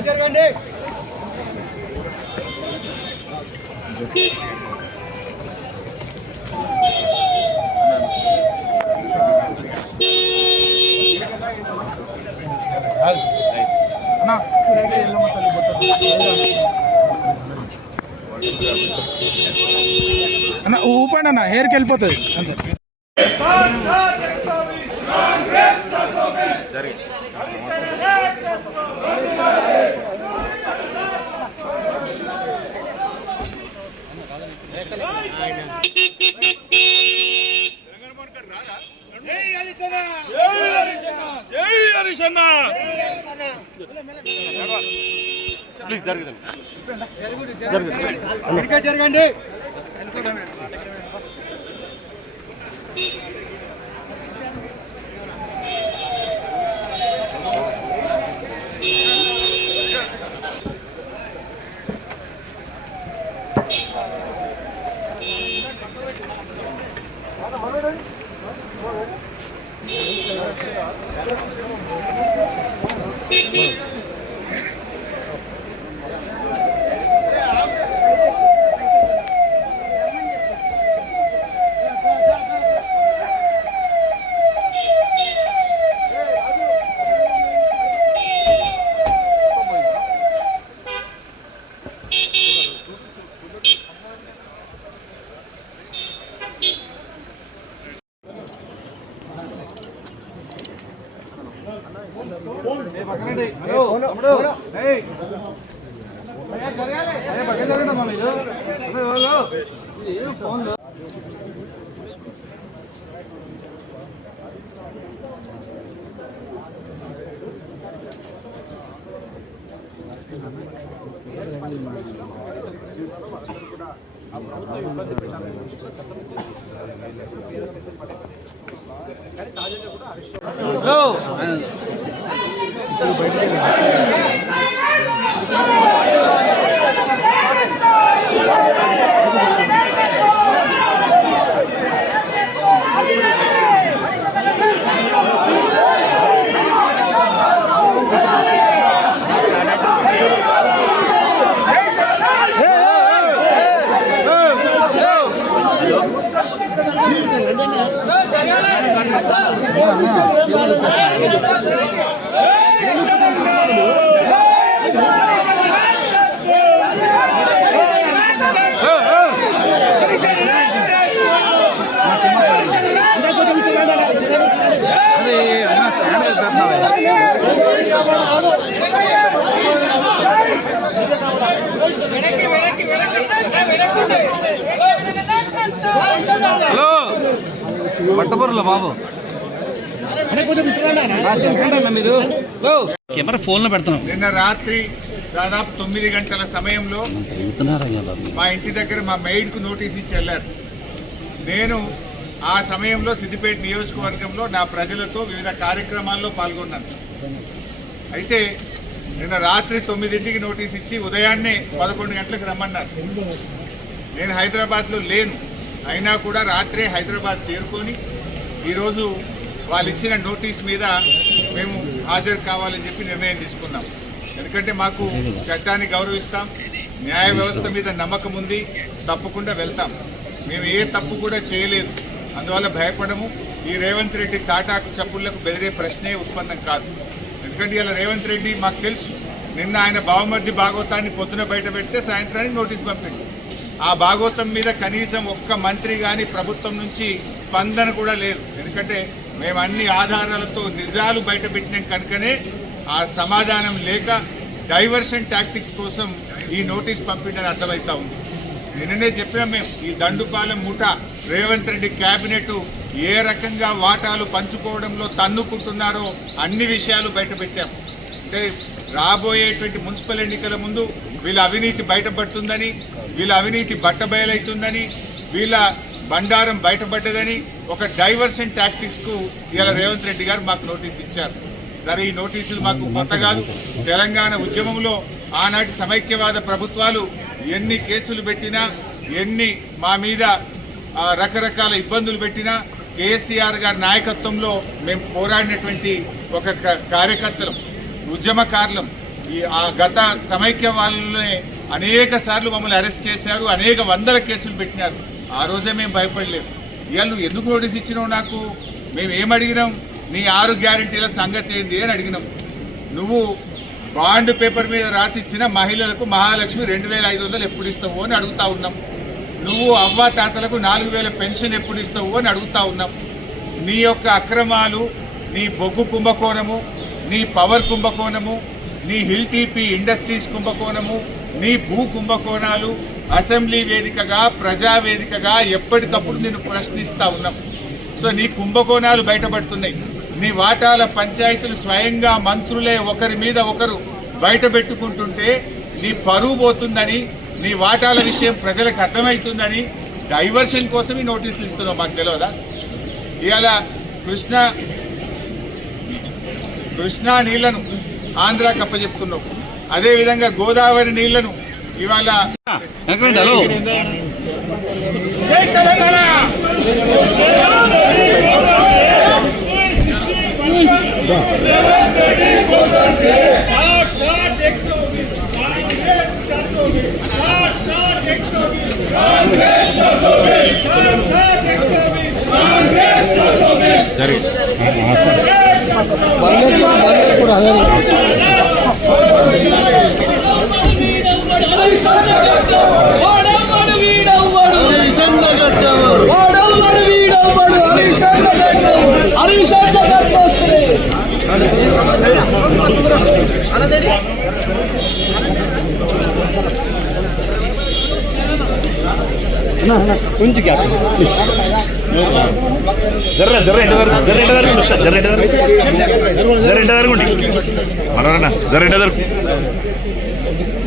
జరగండి. అన్న ఊపండి అన్న, హెయిర్కి వెళ్ళిపోతుంది అంతే. జరగండి. హలో పట్టబుర్రలో బాబు మీరు కెమెరా ఫోన్లో పెడుతున్నాం. నిన్న రాత్రి దాదాపు 9 గంటల సమయంలో మా ఇంటి దగ్గర మా మెయిడ్కు నోటీస్ ఇచ్చి వెళ్ళారు. నేను ఆ సమయంలో సిద్దిపేట నియోజకవర్గంలో నా ప్రజలతో వివిధ కార్యక్రమాల్లో పాల్గొన్నాను. అయితే నిన్న రాత్రి 9ంటికి నోటీస్ ఇచ్చి ఉదయాన్నే 11 గంటలకు రమ్మన్నారు. నేను హైదరాబాద్లో లేను, అయినా కూడా రాత్రే హైదరాబాద్ చేరుకొని ఈరోజు వాళ్ళు ఇచ్చిన నోటీస్ మీద మేము హాజరు కావాలని చెప్పి నిర్ణయం తీసుకున్నాం. ఎందుకంటే మాకు చట్టాన్ని గౌరవిస్తాం, న్యాయ వ్యవస్థ మీద నమ్మకం ఉంది, తప్పకుండా వెళ్తాం. మేము ఏ తప్పు కూడా చేయలేదు, అందువల్ల భయపడము. ఈ రేవంత్ రెడ్డి తాటాకు చప్పుళ్లకు బెదిరే ప్రశ్నే ఉత్పన్నం కాదు. ఎందుకంటే ఇలా రేవంత్ రెడ్డి మాకు తెలుసు, నిన్న ఆయన బావమర్ది భాగవతాన్ని పొద్దున బయట పెడితే సాయంత్రానికి నోటీస్ పంపింది. ఆ భాగవతం మీద కనీసం ఒక్క మంత్రి కానీ ప్రభుత్వం నుంచి స్పందన కూడా లేదు. ఎందుకంటే మేము అన్ని ఆధారాలతో నిజాలు బయట పెట్టినాం కనుకనే ఆ సమాధానం లేక డైవర్షన్ టాక్టిక్స్ కోసం ఈ నోటీస్ పంపించని అర్థమవుతా ఉంది. నిన్ననే చెప్పాం మేము, ఈ దండుపాలెం ముఠ రేవంత్ రెడ్డి క్యాబినెట్ ఏ రకంగా వాటాలు పంచుకోవడంలో తన్నుకుంటున్నారో అన్ని విషయాలు బయట పెట్టాం. అంటే రాబోయేటువంటి మున్సిపల్ ఎన్నికల ముందు వీళ్ళ అవినీతి బయటపడుతుందని, వీళ్ళ అవినీతి బట్టబయలవుతుందని, వీళ్ళ బండారం బయటపడ్డదని ఒక డైవర్షన్ టాక్టిక్స్కు ఇలా రేవంత్ రెడ్డి గారు మాకు నోటీస్ ఇచ్చారు. సరే, ఈ నోటీసులు మాకు కొత్త కాదు. తెలంగాణ ఉద్యమంలో ఆనాటి సమైక్యవాద ప్రభుత్వాలు ఎన్ని కేసులు పెట్టినా, ఎన్ని మా మీద రకరకాల ఇబ్బందులు పెట్టినా కేసీఆర్ గారి నాయకత్వంలో మేము పోరాడినటువంటి ఒక కార్యకర్తలం, ఉద్యమకారులం. ఆ గత సమైక్య వాళ్ళనే అనేక సార్లు మమ్మల్ని అరెస్ట్ చేశారు, అనేక వందల కేసులు పెట్టినారు. ఆ రోజే మేము భయపడలేదు. ఇవాళ నువ్వు ఎందుకు నోటీస్ ఇచ్చినావు నాకు? మేము ఏమడిగినాం? నీ 6 గ్యారెంటీల సంగతి ఏంది అని అడిగినాం. నువ్వు బాండ్ పేపర్ మీద రాసిచ్చిన మహిళలకు మహాలక్ష్మి 2500 ఎప్పుడు ఇస్తావు అని అడుగుతా ఉన్నాం. నువ్వు అవ్వ తాతలకు 4000 పెన్షన్ ఎప్పుడు ఇస్తావు అని అడుగుతా ఉన్నాం. నీ యొక్క అక్రమాలు, నీ బొగ్గు కుంభకోణము, నీ పవర్ కుంభకోణము, నీ హిల్ టీపీ ఇండస్ట్రీస్ కుంభకోణము, నీ భూ కుంభకోణాలు అసెంబ్లీ వేదికగా, ప్రజావేదికగా ఎప్పటికప్పుడు నిన్ను ప్రశ్నిస్తూ ఉన్నాం. సో నీ కుంభకోణాలు బయటపడుతున్నాయి. నీ వాటాల పంచాయతీలు స్వయంగా మంత్రులే ఒకరి మీద ఒకరు బయట పెట్టుకుంటుంటే నీ పరువు పోతుందని, నీ వాటాల విషయం ప్రజలకు అర్థమవుతుందని డైవర్షన్ కోసం ఈ నోటీసులు ఇస్తున్నావు. మాకు తెలియదా? ఇవాళ కృష్ణా నీళ్లను ఆంధ్రాకి అప్పచెప్తున్నావు. అదేవిధంగా గోదావరి నీళ్లను ఇవాళ హలో సరే కొంచెం గ్యాప్ జర్ర జర్ర జర్ర జర్ర